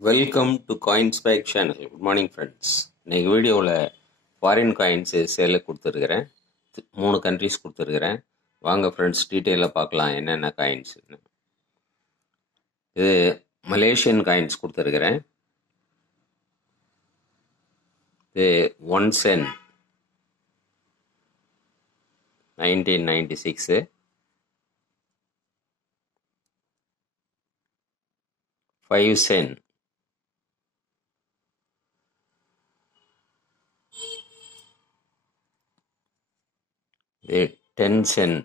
Welcome to coins pack channel. Good morning friends. இன்றைக்கி வீடியோவில் foreign coins சேலுக்கு கொடுத்துருக்குறேன். 3 கண்ட்ரிஸ் கொடுத்துருக்குறேன். வாங்க ஃப்ரெண்ட்ஸ் டீட்டெயிலாக பார்க்கலாம் என்னென்ன காயின்ஸுன்னு. இது மலேசியன் காயின்ஸ் கொடுத்துருக்குறேன். இது 1 சென்ட் 1996. 5 சென்ட். இது 10 சென்ட்.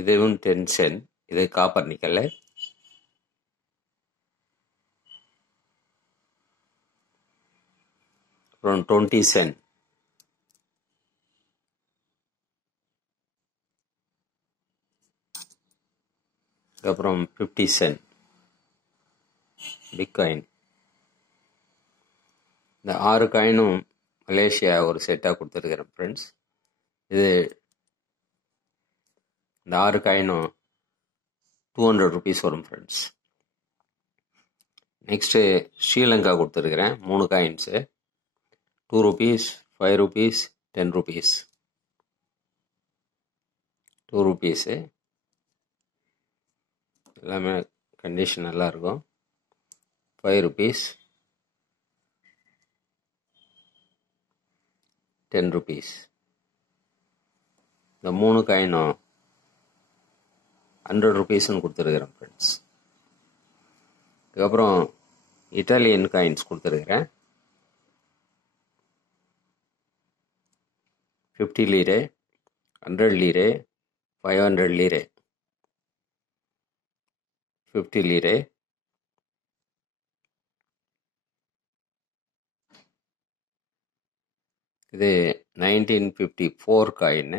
இதுவும் 10 சென்ட். இது காப்பர் நிக்கல். அப்புறம் 20 சென்ட். அப்புறம் 50 சென்ட் பிக் காயின். இந்த 6 காயினும் மலேசியா ஒரு செட்டாக கொடுத்துருக்குறேன் ஃப்ரெண்ட்ஸ். இது இந்த 6 காயினும் 200 ருபீஸ் வரும் ஃப்ரெண்ட்ஸ். நெக்ஸ்ட்டு ஸ்ரீலங்கா கொடுத்துருக்குறேன். 3 coins 2 rupees, 5 rupees, 10 rupees. 2 rupees எல்லாமே கண்டிஷன் நல்லா இருக்கும். 5 ருபீஸ், 10 ருபீஸ். இந்த 3 காயினும் 100 ருபீஸ்ன்னு கொடுத்துருக்குறேன் ஃப்ரெண்ட்ஸ். அதுக்கப்புறம் இட்டாலியன் காயின்ஸ் கொடுத்துருக்குறேன். 50 லீரே, 100 லீரே, 500 லீரே. 50 லீரே, இது 1954 காயின்.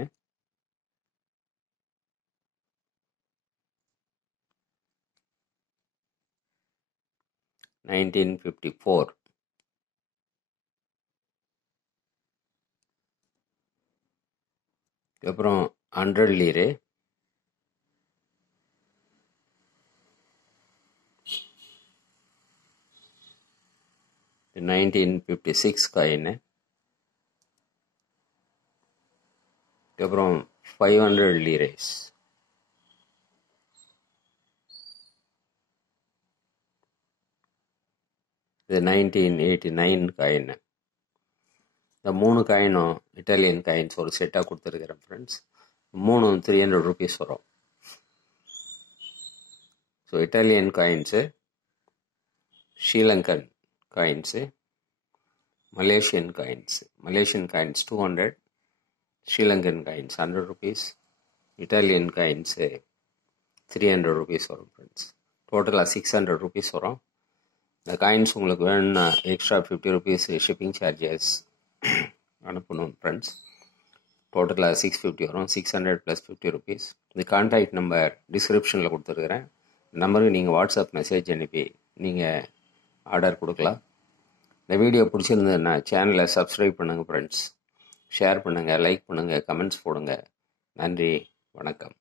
அப்புறம் 100 லீரே, இது 1956 காயின். அப்புறம் 500 லீரேஸ். இது 1989 காயின். இந்த 3 காயினும் இட்டாலியன் காயின்ஸ் ஒரு செட்டாக கொடுத்துருக்குறேன் ஃப்ரெண்ட்ஸ். 3 300 ருபீஸ் வரும். So Italian coins, Sri Lankan coins, Malaysian coins. Malaysian coins 200, Sri Lankan coins 100 rupees, Italian coins 300 rupees வரும் ஃப்ரெண்ட்ஸ். டோட்டலாக 600 ருபீஸ் வரும். இந்த காயின்ஸ் உங்களுக்கு வேணும்னா எக்ஸ்ட்ரா 50 ருபீஸ் ஷிப்பிங் சார்ஜஸ் அனுப்பணும் ஃப்ரெண்ட்ஸ். டோட்டலாக 650 வரும். 600 + 50 ருபீஸ். இந்த கான்டாக்ட் நம்பர் டிஸ்கிரிப்ஷனில் கொடுத்துருக்குறேன். நம்பருக்கு நீங்கள் வாட்ஸ்அப் மெசேஜ் அனுப்பி நீங்கள் ஆர்டர் கொடுக்கலாம். இந்த வீடியோ பிடிச்சிருந்ததுன்னா சேனலை சப்ஸ்கிரைப் பண்ணுங்கள் ஃப்ரெண்ட்ஸ். ஷேர் பண்ணுங்கள், லைக் பண்ணுங்கள், கமெண்ட்ஸ் போடுங்க. நன்றி, வணக்கம்.